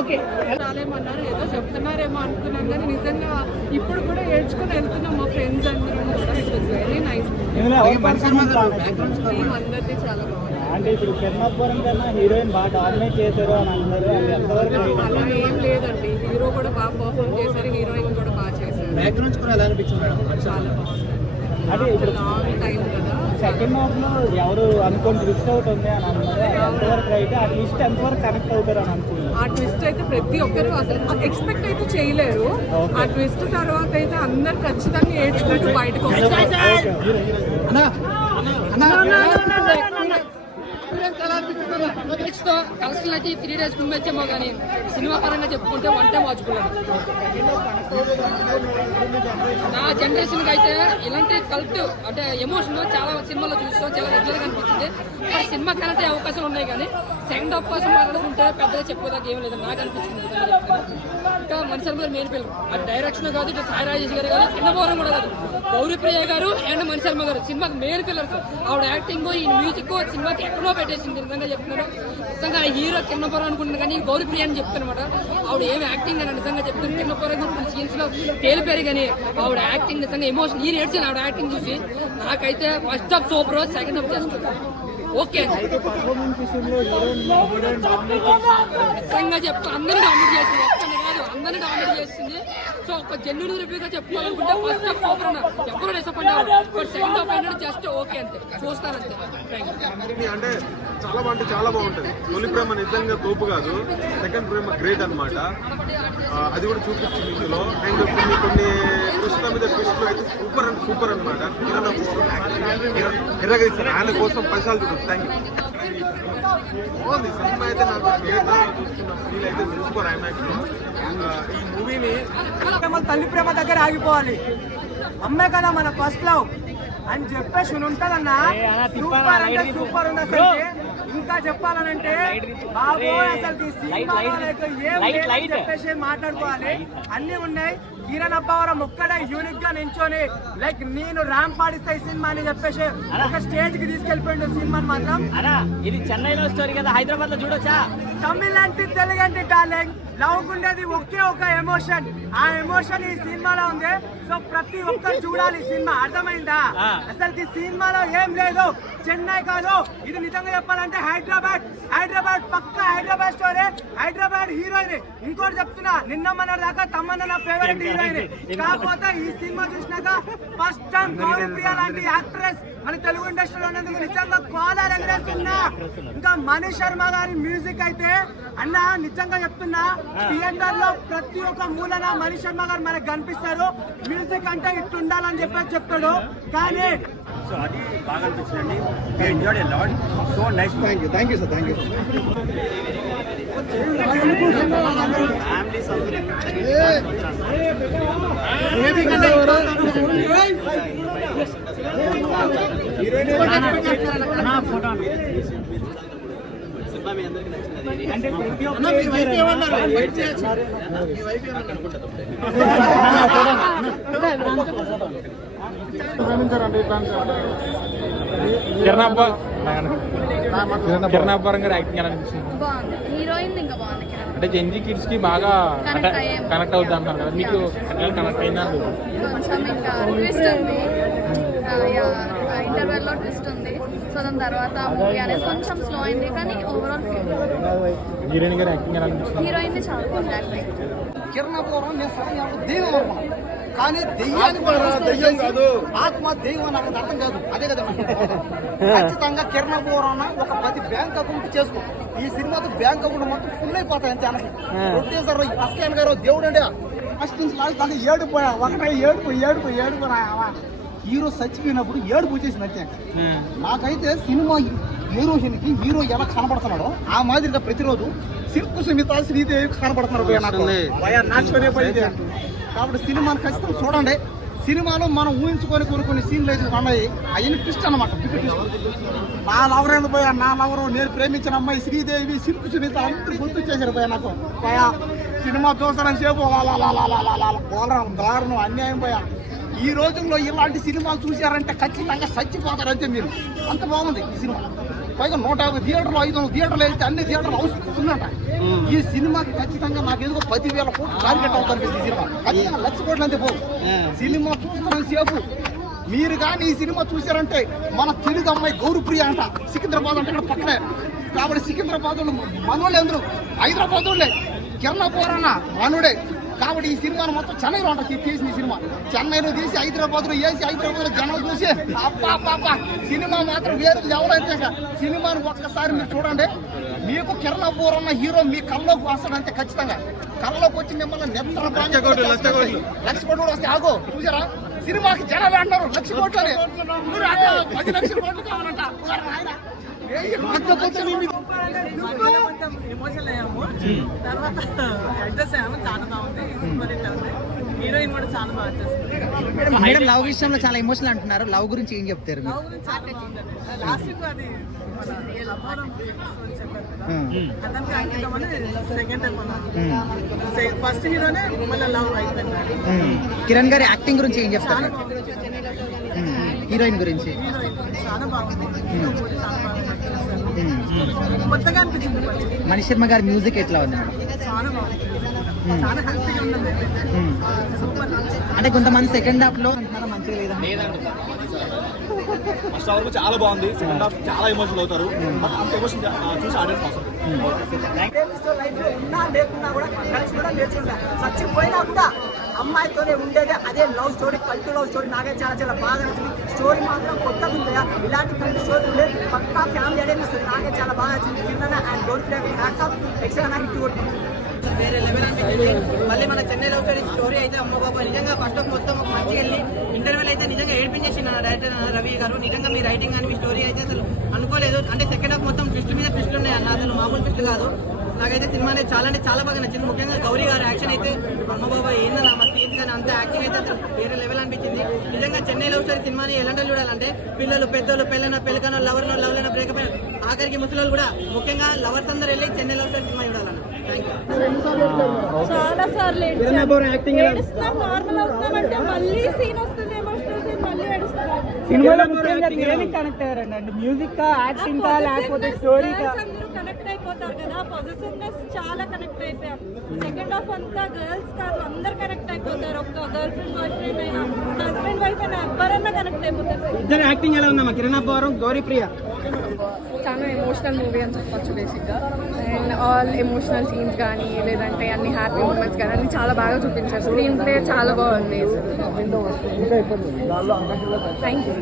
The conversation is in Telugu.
ఓకే రాలేమన్నారు, ఏదో చెప్తున్నారేమో అనుకున్నాం కానీ నిజంగా ఇప్పుడు కూడా ఏడ్చుకుని వెళ్తున్నాం మా ఫ్రెండ్స్ అందరం కూడా. It was very nice. Team అందరిది చాలా బాగుంది. అంటే ఇప్పుడు కిరణాపురం కన్నా హీరోయిన్ బాగా డామినేట్ చేశారు అని అంటారు. అలా ఏం లేదండి, హీరో కూడా బాగా పర్ఫార్మ్ చేశారు, హీరోయిన్ కూడా బాగా చేశారు. చాలా బాగుంది. అదే ఇప్పుడు లాంగ్ టైం కదా. సెకండ్ హాఫ్ లో ఎవరు అనుకోని ట్విస్ట్ అవుట్ ఉంది అని అన్నారు. ఎంతవరకు అయితే ఆ ట్విస్ట్ ఎంతవరకు కనెక్ట్ అవుతారు అని అనుకున్నారు. ఆ ట్విస్ట్ అయితే ప్రతి ఒక్కరు అసలు ఎక్స్పెక్ట్ అయితే చేయలేరు. ఆ ట్విస్ట్ తర్వాత అయితే అందరు ఖచ్చితంగా ఏడ్చుకుంటూ బయటకు వస్తారు. కలెక్షన్ అయితే 3 days ముందు వచ్చామో కానీ సినిమా పరంగా చెప్పుకుంటే 1 time వాచుకున్నాను. నా జనరేషన్కి అయితే ఇలాంటి కల్ట్ అంటే ఎమోషన్ చాలా సినిమాలో చూస్తాం, చాలా రెగ్యులర్గా అనిపించింది. కానీ సినిమా కనెక్ట్ అయ్యే అవకాశాలు ఉన్నాయి కానీ సెకండ్ హాఫ్ కోసం మాట్లాడుకుంటే పెద్దగా చెప్పుకోదాకా ఏం లేదు నాకు అనిపించింది. ఇంకా మనిషి మీద మెయిన్ ఫిల్మ్ అది డైరెక్షన్ కాదు, ఇటు సాయి రాజేష్ గారు కాదు, కింద పోవడం కూడా కాదు, గౌరీప్రియ గారు అండ్ మణి శర్మ గారు సినిమాకి మెయిన్ ఫిల్లర్స్. ఆవిడ యాక్టింగ్ ఈ మ్యూజిక్ సినిమాకి ఎక్కడో పెట్టేసింది. నిజంగా చెప్తున్నాడు, నిజంగా హీరో కింద పోరా అనుకుంటున్నాను కానీ గౌరీప్రియ అని చెప్తానమాట. ఆవిడ ఏం యాక్టింగ్ అని నిజంగా చెప్తాను. కింద పోరా కొన్ని సీన్స్ లో తేలిపోయారు కానీ ఆవిడ యాక్టింగ్ నిజంగా ఎమోషన్ నేను ఏడ్చాను ఆవిడ యాక్టింగ్ చూసి. నాకైతే first half super, second half just okay. నిజంగా చెప్తా అందరినీ డామినేట్ చేసింది, ఒక్కనే కాదు అందరినీ డామినేట్ చేసింది. సో ఒక జెన్యున్ రివ్యూగా చెప్పుకోవాలనుకుంటే ఫస్ట్ హాఫ్ సూపర్ అన్న, ఎవరు డిసప్పాయింట్ అవ్వరు. బట్ సెకండ్ హాఫ్ ఏంటంటే జస్ట్ ఓకే అంతే, చూస్తానంతే. అంటే చాలా బాగుంటుంది. తొలి ప్రేమ నిజంగా తోపు కాదు, సెకండ్ ప్రేమ గ్రేట్ అనమాట. అది కూడా చూపించింది ఇందులో. అండ్ కొన్ని ట్విస్ట్ల మీద ట్విస్ట్లు అయితే సూపర్ అనమాట. ఎర్రగా ఇస్తారు ఆయన కోసం పైసలు చూడండి. Thank you. బాగుంది సినిమా అయితే. నాకు థియేటర్లో చూస్తున్న ఫీల్ అయితే సూపర్. ఐమాక్స్ లో ఈ మూవీని తల్లి ప్రేమ దగ్గర ఆగిపోవాలి, అమ్మే కదా మన ఫస్ట్ లవ్ అని చెప్పేసి ఉంటదన్నా. సూపర్ అంటే సూపర్ ఉంది అసలు. ఇంకా చెప్పాలనంటే బాబు అసలు ఏం చెప్పేసి మాట్లాడుకోవాలి, అన్ని ఉన్నాయి. కిరణ్ అబ్బవరం ఒక్కడే యూనిక్ గా నించొని లైక్ నేను ర్యాంప్ పాడిస్తా ఈ సినిమా అని చెప్పేసి ఒక స్టేజ్ కి తీసుకెళ్లిపోయిండు సినిమాని మాత్రం. ఇది చెన్నైలో స్టోరీ కదా, హైదరాబాద్ లో చూడొచ్చా? తమిళ అంటే తెలుగు అంటే డార్లింగ్ లవ్ ఉండేది ఒకే ఒక ఎమోషన్. ఆ ఎమోషన్ ఈ సినిమాలో ఉంది. సో ప్రతి ఒక్కరు చూడాలి సినిమా, అర్థమైందా? అసలు ఈ సినిమాలో ఏం లేదు, చెన్నై కాదు ఇది. నిజంగా చెప్పాలంటే హైదరాబాద్ పక్క హైదరాబాద్ స్టోరీ, హైదరాబాద్ హీరోయిన్. ఇంకోటి చెప్తున్నా, నిన్న మన దాకా తమ్మన్న నా ఫేవరెట్ హీరోయిన్. కాకపోతే ఈ సినిమా చూసినాక ఫస్ట్ టైం గౌరీప్రియ లాంటి యాక్ట్రెస్ మన తెలుగు ఇండస్ట్రీలో ఉన్నందుకు నిజంగా కాలర్ ఎగరేస్తున్నా. ఇంకా మణి శర్మ గారి మ్యూజిక్ అయితే అన్న నిజంగా చెప్తున్నా, థియేటర్ లో ప్రతి ఒక్క మూలన మణి శర్మ గారు మనకు కనిపిస్తారు. మ్యూజిక్ అంటే ఇట్టు ఉండాలని చెప్పేసి చెప్తాడు. కానీ సో అది బాగా అనిపించిందండి. I enjoyed a lot. So nice. Thank you sir. Thank you. Families అందరూ సినిమా మీ అందరికీ నచ్చింది. కిరణాపురం గారు యాక్టింగ్ ఎలా అనిపిస్తుంది? హీరోయిన్ ఇంకా బాగుంది. అంటే జెన్జీ కిడ్స్ కి బాగా కనెక్ట్ అవుతుంది అంటారు కదా, మీకు ఎట్లా కనెక్ట్ అయిందా? కొంచెం ఇంకా ట్విస్ట్ ఉంది, ఇంటర్వెల్ లో ట్విస్ట్ ఉంది. సో దాని తర్వాత మూవీ అనేది కొంచెం స్లో అయింది కానీ ఓవరాల్ హీరోయిన్ గారు యాక్టింగ్ ఎలా అనిపిస్తుంది? హీరోయిన్ చాలా బాగుంది యాక్టింగ్. కిరణాపురం దెయ్యం కానీ దెయ్యం కాదు, ఆత్మ దెయ్యం అని నాకు అర్థం కాదు. అదే కదా ఖచ్చితంగా కిరణాపురం ఒక 10 బ్యాంక్ అకౌంట్ చేసుకో. ఈ సినిమాతో బ్యాంక్ అకౌంట్ మొత్తం ఫుల్ అయిపోతాయి అంతే. అనకి ప్రొడ్యూసర్ అస్కాన్ గారు దేవుడు అంటే ఫస్ట్ నుంచి లాస్ట్ దాకా ఏడుపోయా. ఒకటే ఏడుపు హీరో చచ్చిపోయినప్పుడు ఏడుపు వచ్చేసింది అంతే. నాకైతే సినిమా హీరోయిన్కి హీరో ఎలా కనబడుతున్నాడో ఆ మాదిరిగా ప్రతిరోజు సిల్కు సుమిత శ్రీదేవి కనబడుతున్నారు. కాబట్టి సినిమాని ఖచ్చితంగా చూడండి. సినిమాలో మనం ఊహించుకొని కొన్ని సీన్లు అయితే ఉన్నాయి, అవన్నీ ట్విస్ట్ అనమాట. నా లవర్ ఎందుకు పోయా, నా లవరు నేను ప్రేమించిన అమ్మాయి శ్రీదేవి సిల్కు సుమిత అందరూ గుర్తు చేశారు పోయా. నాకు పోయా సినిమా చూస్తానని చెప్పు దారుణం అన్యాయం పోయా. ఈ రోజుల్లో ఇలాంటి సినిమాలు చూసారంటే ఖచ్చితంగా చచ్చిపోతారంటే మీరు. అంత బాగుంది ఈ సినిమా. పైగా 150 థియేటర్లు 500 థియేటర్లు వెళ్తే అన్ని థియేటర్లు హౌస్ ఉందంట. ఈ సినిమాకి ఖచ్చితంగా నాకు ఏదో 10,000 కోట్లు టార్గెట్ అవుతాను. ఈ సినిమా ఖచ్చితంగా 1,00,000 కోట్లు అంతే పోవు. సినిమా చూస్తున్నాను సేపు. మీరు కానీ ఈ సినిమా చూసారంటే మన తెలుగు అమ్మాయి గౌరవప్రియ అంట, సికింద్రాబాద్ అంటే ఇక్కడ పక్కనే. కాబట్టి సికింద్రాబాద్ మనోళ్ళే అందరూ, హైదరాబాద్ వాళ్ళే, కిరణ్ పోరన్న మనోడే. కాబట్టి ఈ సినిమాను మొత్తం చెన్నైలో ఉంటుంది తీసిన ఈ సినిమా. చెన్నైలో తీసి హైదరాబాద్లో వేసి హైదరాబాద్లో జనం చూసి అబ్బా సినిమా మాత్రం వేరే ఎవరైతే సినిమాను ఒక్కసారి మీరు చూడండి. మీకు కిరణ్ పోరన్న హీరో మీ కళ్ళలోకి వస్తాడంటే ఖచ్చితంగా కళ్ళలోకి వచ్చి మిమ్మల్ని నిద్ర 1,00,000 కోట్లు వస్తే ఆగో. చూసారా సినిమాకి జనాలు అంటారు 1,00,000 కోట్లు అని, 10 లక్షల కోట్లు కావాలంట. ఎమోషనల్ అయ్యాము. తర్వాత అడ్రస్ అయ్యాము. చాలా బాగుంది. హీరోయిన్ కూడా చాలా బాగా చేస్తుంది. మేడం లవ్ విషయంలో చాలా ఎమోషనల్ అంటున్నారు. లవ్ గురించి ఏం చెప్తారు? లవ్ గురించి లాస్ట్ అది అతనికి అంకితమని సెకండ్ టైం అన్నారు. ఫస్ట్ హీరోనే మళ్ళీ లవ్ అయిపోయింది. కిరణ్ గారి యాక్టింగ్ గురించి ఏం చెప్తారు? హీరోయిన్ గురించి చాలా బాగుంది. చాలా బాగా కొత్తగా అనిపించింది. మనీష్ శర్మ గారి మ్యూజిక్ ఎట్లా ఉంది మేడం? చాలా బాగుంది. చాలా హ్యాపీగా ఉన్నది. సూపర్. అంటే కొంతమంది సెకండ్ హాఫ్ లో మంచిగా లేదండి. ఫస్ట్ హాఫ్ చాలా బాగుంది, సెకండ్ హాఫ్ చాలా ఎమోషనల్ అవుతారు. అంత ఎమోషన్ చూసి ఆడియన్స్ అవసరం. లైఫ్ లో ఉన్నా లేకున్నా కూడా కలిసి కూడా నేర్చుకుంటా. చచ్చిపోయినా కూడా అమ్మాయితోనే ఉండేది అదే love story, cult love story. నాకే చాలా చాలా బాగా నచ్చింది. స్టోరీ మాత్రం కొత్తగా ఉందా, ఇలాంటి కల్ట్ స్టోరీ లేదు. పక్కా ఫ్యామిలీ అడే వస్తుంది. నాకే చాలా బాగా నచ్చింది. కింద అండ్ గౌరీ ఎక్స్ట్రా హిట్ కొట్టింది. వేరే లెవెల్ అనిపించింది. మళ్ళీ మన చెన్నై లవ్ స్టోరీ అయితే అమ్మ బాబా నిజంగా ఫస్ట్ ఆఫ్ మొత్తం ఒక మంచిగా వెళ్ళి ఇంటర్వ్యూలు అయితే నిజంగా ఏడ్పించేసింది డైరెక్టర్ రవి గారు. నిజంగా మీ రైటింగ్ కానీ మీ స్టోరీ అయితే అసలు అనుకోలేదు. అంటే సెకండ్ హాఫ్ మొత్తం ట్విస్ట్ మీద ట్విస్ట్లు ఉన్నాయి అన్న, అసలు మామూలు ట్విస్ట్ కాదు. నాకైతే సినిమా అనేది చాలా అంటే చాలా బాగా నచ్చింది. ముఖ్యంగా గౌరీ గారి యాక్షన్ అయితే అమ్మ బాబా ఏందన్నా మా సీన్స్ కానీ అంత యాక్టింగ్ అయితే అసలు వేరే లెవెల్ అనిపించింది. నిజంగా చెన్నై లవ్ స్టోరీ సినిమాని ఎలాంటి చూడాలంటే పిల్లలు పెద్దలు పెళ్ళనో పెళ్ళకనో లవర్నో లవ్లనో బ్రేకప్ అయిన ఆఖరికి ముసలి కూడా ముఖ్యంగా లవర్స్ అందరూ వెళ్ళి చెన్నై లవ్ స్టోరీ సినిమా చూడాలన్న. చాలా సార్లు నార్మల్ అవుతున్నామంటే మళ్ళీ సీన్ వస్తుంది. ఎమోషనల్ సీన్ మళ్ళీ ఏడుస్తున్నాం. సినిమాలో కనెక్ట్ అయ్యారండి. మ్యూజిక్ కా, యాక్టింగ్ కా, లేకపోతే స్టోరీ కా? అందరూ కనెక్ట్ అయిపోతారు కదా. పాజిటివ్నెస్ చాలా కనెక్ట్ అయిపోయాం. సెకండ్ హాఫ్ అంతా గర్ల్స్ కాదు అందరు కనెక్ట్ అయిపోతారు. ఒక గర్ల్ ఫ్రెండ్ బాయ్ ఫ్రెండ్ అయినా హస్బెండ్ వైఫ్ అయినా ఎవరన్నా కనెక్ట్ అయిపోతారు. ఇద్దరు యాక్టింగ్ ఎలా ఉందమ్మా? కిరణ్ పోరం, గౌరీప్రియ. చాలా ఎమోషనల్ మూవీ అని చెప్పొచ్చు బేసిక్గా. అండ్ ఆల్ ఎమోషనల్ సీన్స్ కానీ లేదంటే అన్ని హ్యాపీ మూమెంట్స్ కానీ అన్ని చాలా బాగా చూపించారు. స్క్రీన్ ప్లే చాలా బాగుంది. Thank you.